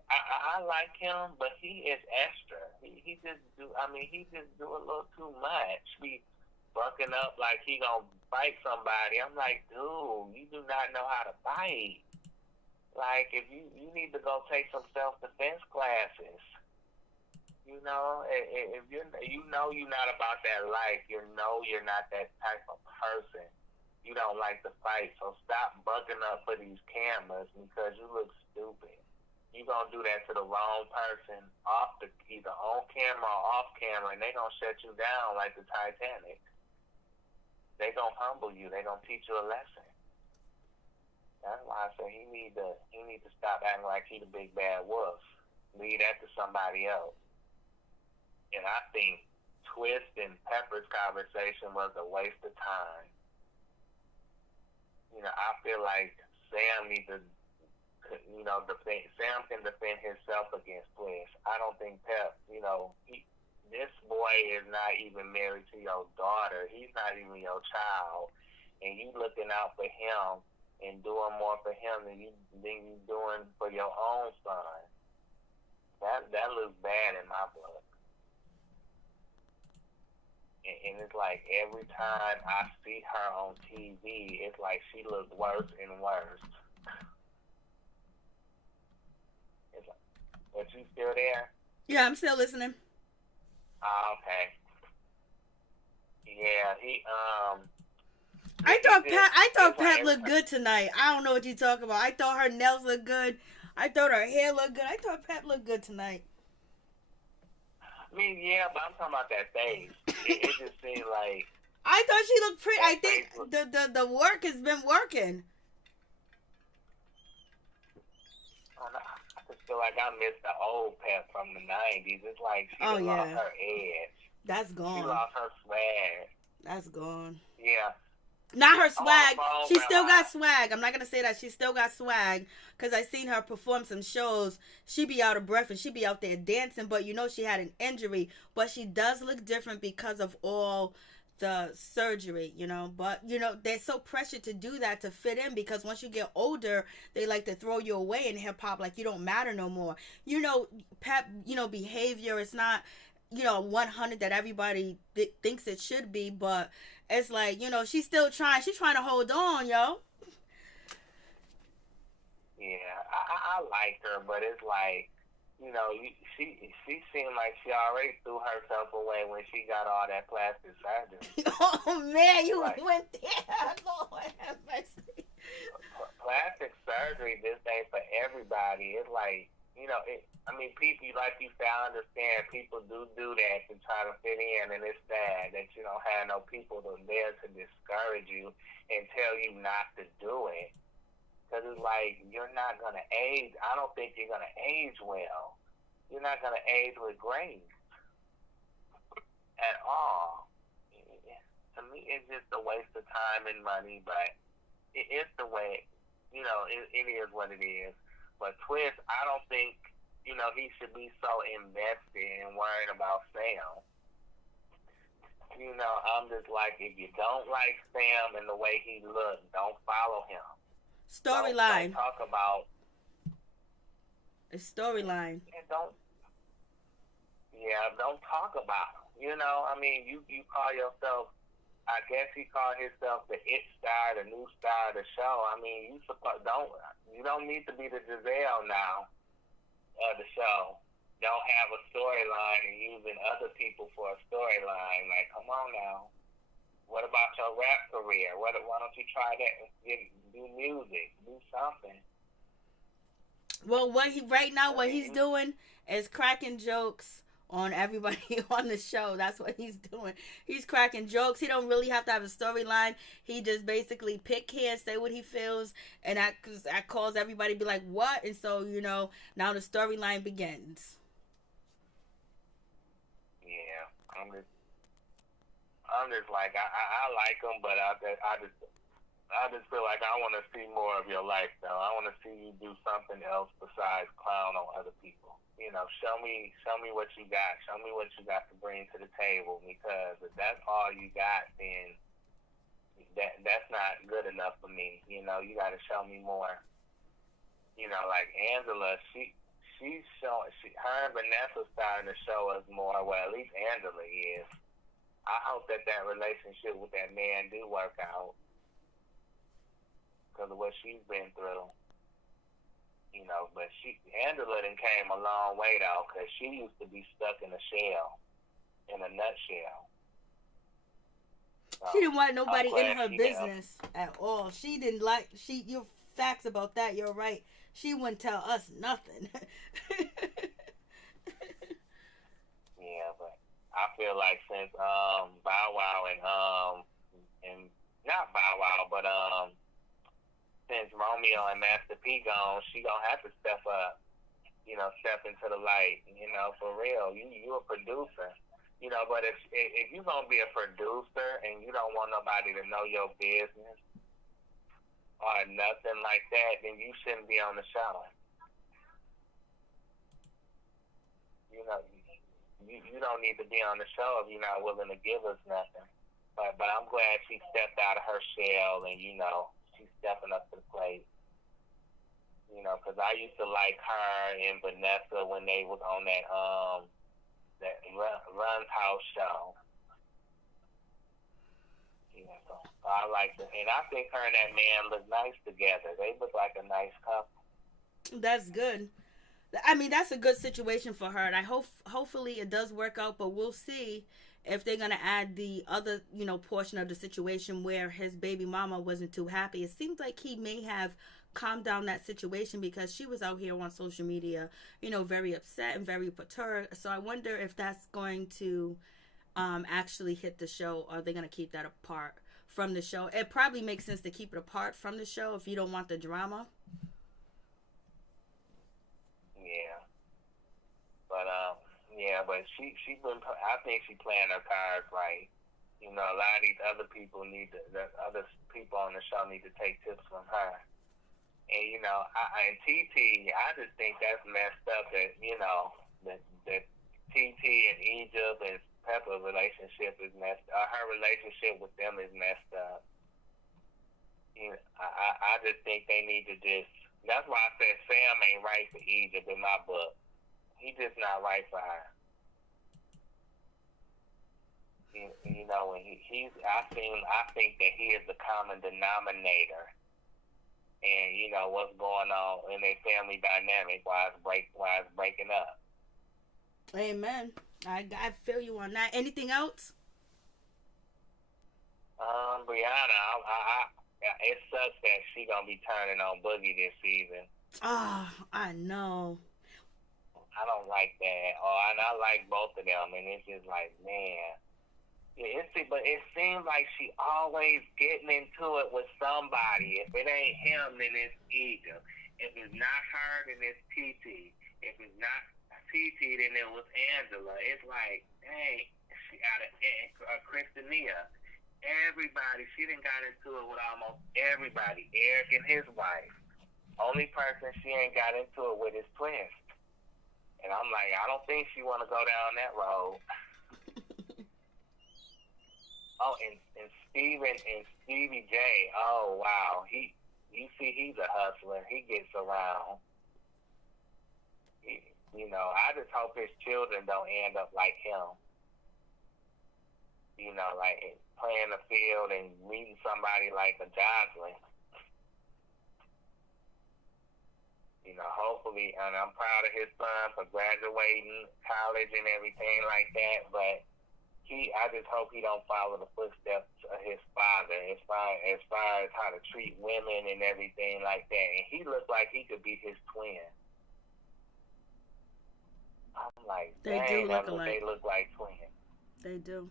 I like him, but he is extra. He just do a little too much. Be bucking up like he gonna fight somebody. I'm like, dude, you do not know how to fight. Like, if you need to go take some self-defense classes. If you're not about that life, you're not that type of person. You don't like to fight, so stop bucking up for these cameras because you look stupid. You're going to do that to the wrong person, either on camera or off camera, and they're going to shut you down like the Titanic. They're going to humble you. They're going to teach you a lesson. That's why I say he need to stop acting like he the big bad wolf. Leave that to somebody else. And I think Twist and Pepper's conversation was a waste of time. I feel like Sam needs to, Sam can defend himself against Twist. I don't think Pep, this boy is not even married to your daughter. He's not even your child. And you looking out for him and doing more for him than you doing for your own son. That looks bad in my book. And it's like every time I see her on TV, it's like she looks worse and worse. It's like, but you still there? Yeah, I'm still listening. Oh, okay. Yeah, I thought Pep looked good tonight. I don't know what you talk about. I thought her nails looked good. I thought her hair looked good. I thought Pep looked good tonight. I mean, yeah, but I'm talking about that face. It just seemed like I thought she looked pretty. I think the work has been working. I just feel like I missed the old Pep from the 90s. It's like she lost her edge. That's gone. She lost her swag. That's gone. Yeah. Not her swag. She still got swag. I'm not going to say that. She still got swag because I seen her perform some shows. She be out of breath and she be out there dancing, but you know she had an injury. But she does look different because of all the surgery, you know. But, you know, they're so pressured to do that to fit in because once you get older, they like to throw you away in hip-hop like you don't matter no more. You know, Pep, you know, behavior, it's not, you know, 100 that everybody thinks it should be, but it's like, you know, she's still trying. She's trying to hold on, yo. Yeah, I like her, but it's like, you know, she seemed like she already threw herself away when she got all that plastic surgery. Oh, man, you went there. Lord have mercy. Plastic surgery, this ain't for everybody. It's like, you know, people, like you say, I understand people do that to try to fit in, and it's sad that you don't have no people there to discourage you and tell you not to do it. Because it's like, you're not going to age. I don't think you're going to age well. You're not going to age with grace at all. To me, it's just a waste of time and money, but it's the way, you know, it is what it is. But Twist, I don't think, you know, he should be so invested in worrying about Sam. You know, I'm just like, if you don't like Sam and the way he looks, don't follow him. Storyline. Don't talk about a storyline. Don't talk about him. You know, I mean, you call yourself, I guess he called himself the it star, the new star of the show. I mean, you don't need to be the Giselle now of the show. Don't have a storyline and using other people for a storyline. Like, come on now. What about your rap career? Why don't you try that? Do music, do something. Well, what he's doing is cracking jokes on everybody on the show. That's what he's doing. He's cracking jokes. He don't really have to have a storyline. He just basically pick here, say what he feels, and that calls everybody be like, what? And so, you know, now the storyline begins. Yeah, I'm just like, I like him, but I just feel like I want to see more of your life, though. I want to see you do something else besides clown on other people. You know, show me what you got. Show me what you got to bring to the table, because if that's all you got, then that's not good enough for me. You know, you got to show me more. You know, like Angela, she's showing, her and Vanessa starting to show us more. Well, at least Angela is. I hope that relationship with that man do work out because of what she's been through. You know, but Angela done came a long way, though, because she used to be stuck in a shell, in a nutshell. So, she didn't want nobody in her business at all. She didn't like, your facts about that, you're right. She wouldn't tell us nothing. Yeah, but I feel like since Bow Wow and not Bow Wow, but since Romeo and Master P gone, she gonna have to step up, you know, step into the light, you know, for real. You a producer, you know, but if you gonna be a producer and you don't want nobody to know your business or nothing like that, then you shouldn't be on the show. You know, you don't need to be on the show if you're not willing to give us nothing. But I'm glad she stepped out of her shell and, you know, she's stepping up to the plate. You know, because I used to like her and Vanessa when they was on that Run's House show. Yeah, so I like it, and I think her and that man look nice together. They look like a nice couple. That's good. I mean, that's a good situation for her, and I hopefully it does work out. But we'll see if they're gonna add the other, portion of the situation where his baby mama wasn't too happy. It seems like he may have calmed down that situation because she was out here on social media, very upset and very perturbed. So I wonder if that's going to actually hit the show, or they're gonna keep that apart from the show. It probably makes sense to keep it apart from the show if you don't want the drama. Yeah, but she been. I think she playing her cards right. A lot of these other people the other people on the show need to take tips from her. And and TT, I just think that's messed up. That TT and Egypt and Peppa's relationship is messed up. Her relationship with them is messed up. I just think they need to just. That's why I said Sam ain't right for Egypt in my book. He just not right for her. And he's. I think that he is the common denominator. And what's going on in their family dynamic while it's breaking up. Amen. I feel you on that. Anything else? Brianna, it sucks that she gonna be turning on Boogie this season. Oh, I know. I don't like that. And I like both of them, and it's just like, man. But it seems like she always getting into it with somebody. If it ain't him, then it's Egypt. If it's not her, then it's TT. If it's not TT, then it was Angela. It's like, dang, she got Christinia. Everybody, she done got into it with almost everybody. Eric and his wife. Only person she ain't got into it with is Twins. And I'm like, I don't think she want to go down that road. Oh, and Stevie J. Oh, wow. You see, he's a hustler. He gets around. I just hope his children don't end up like him. Like playing the field and meeting somebody like a Jocelyn. Hopefully, and I'm proud of his son for graduating college and everything like that, but I just hope he don't follow the footsteps of his father as far as how to treat women and everything like that. And he looked like he could be his twin. I'm like, they look like twins. They do.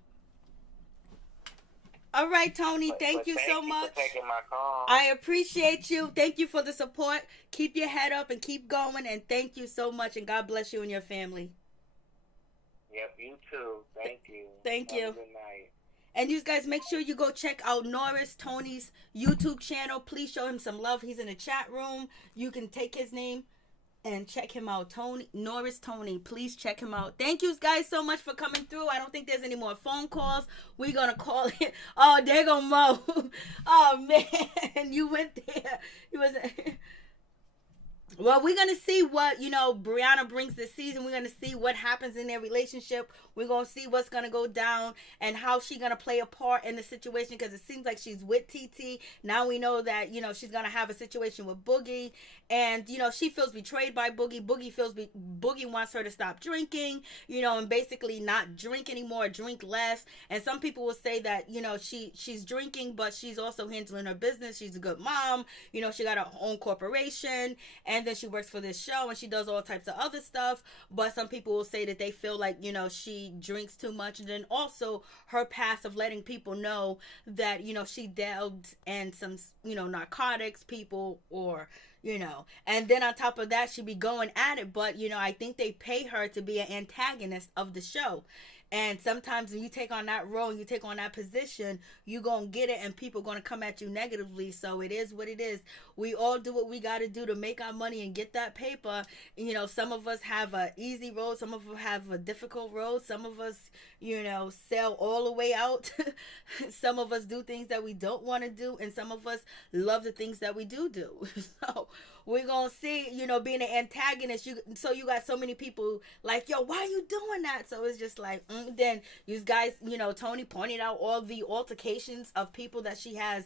All right, Tony. Thank you so much. For taking my call. I appreciate you. Thank you for the support. Keep your head up and keep going. And thank you so much. And God bless you and your family. Yep, you too. Thank you. Thank you. Have a good night. And you guys, make sure you go check out Tony's YouTube channel. Please show him some love. He's in the chat room. You can take his name and check him out. Tony. Please check him out. Thank you guys so much for coming through. I don't think there's any more phone calls. We're going to call it. Oh, there go Mo. Oh, man. You went there. He was... Well, we're going to see what, Brianna brings this season. We're going to see what happens in their relationship. We're going to see what's going to go down and how she's going to play a part in the situation, because it seems like she's with TT. Now we know that, she's going to have a situation with Boogie, and, she feels betrayed by Boogie. Boogie wants her to stop drinking, and basically not drink anymore, drink less. And some people will say that, she's drinking, but she's also handling her business. She's a good mom. She got her own corporation, and then she works for this show, and she does all types of other stuff. But some people will say that they feel like, she drinks too much. And then also her past of letting people know that, she delved in some, narcotics people, or, and then on top of that, she be going at it. But, I think they pay her to be an antagonist of the show. And sometimes when you take on that role, you take on that position, you gonna get it, and people gonna come at you negatively. So it is what it is. We all do what we gotta do to make our money and get that paper. You know, some of us have a easy road, some of us have a difficult road, some of us, you know, sell all the way out. Some of us do things that we don't want to do, and some of us love the things that we do. So we're gonna see, you know, being an antagonist, you got so many people like, yo, why are you doing that? So it's just like, then you guys, you know, Tony pointed out all the altercations of people that she has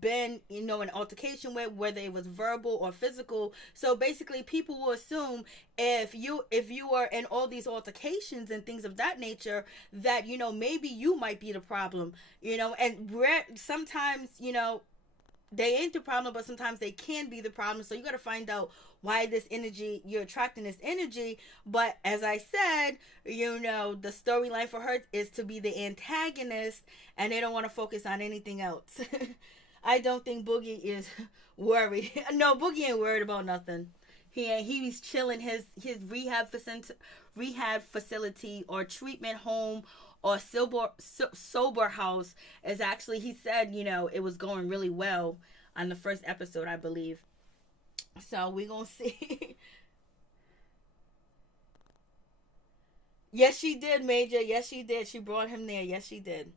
been, you know, in altercation with, whether it was verbal or physical. So basically people will assume if you are in all these altercations and things of that nature, that, you know, maybe you might be the problem, you know. And sometimes, you know, they ain't the problem, but sometimes they can be the problem. So you got to find out why this energy, you're attracting this energy. But as I said, you know, the storyline for her is to be the antagonist, and they don't want to focus on anything else. I don't think Boogie is worried. No, Boogie ain't worried about nothing. He's chilling. His rehab facility or treatment home or sober house is actually, he said, you know, it was going really well on the first episode, I believe. So we're gonna see. Yes, she did, Major. Yes, she did. She brought him there. Yes, she did.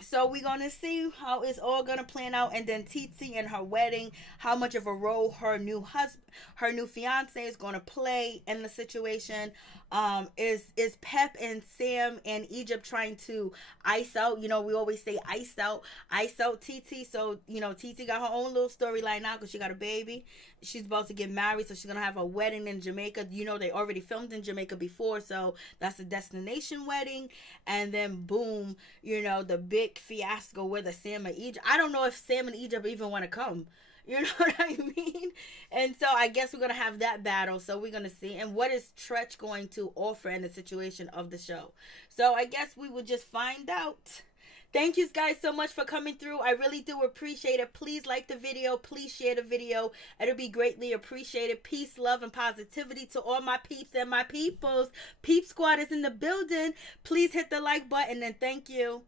So we're going to see how it's all going to plan out. And then Titi and her wedding, how much of a role her new fiance is going to play in the situation. Is Pep and Sam and Egypt trying to ice out, you know, we always say ice out Titi. So, you know, Titi got her own little storyline now because she got a baby. She's about to get married, so she's going to have a wedding in Jamaica. You know, they already filmed in Jamaica before, so that's a destination wedding. And then, boom, you know, the big fiasco with the Sam and Egypt. I don't know if Sam and Egypt even want to come. You know what I mean? And so I guess we're going to have that battle. So we're going to see. And what is Tretch going to offer in the situation of the show? So I guess we will just find out. Thank you guys so much for coming through. I really do appreciate it. Please like the video. Please share the video. It'll be greatly appreciated. Peace, love, and positivity to all my peeps and my peoples. Peep Squad is in the building. Please hit the like button and thank you.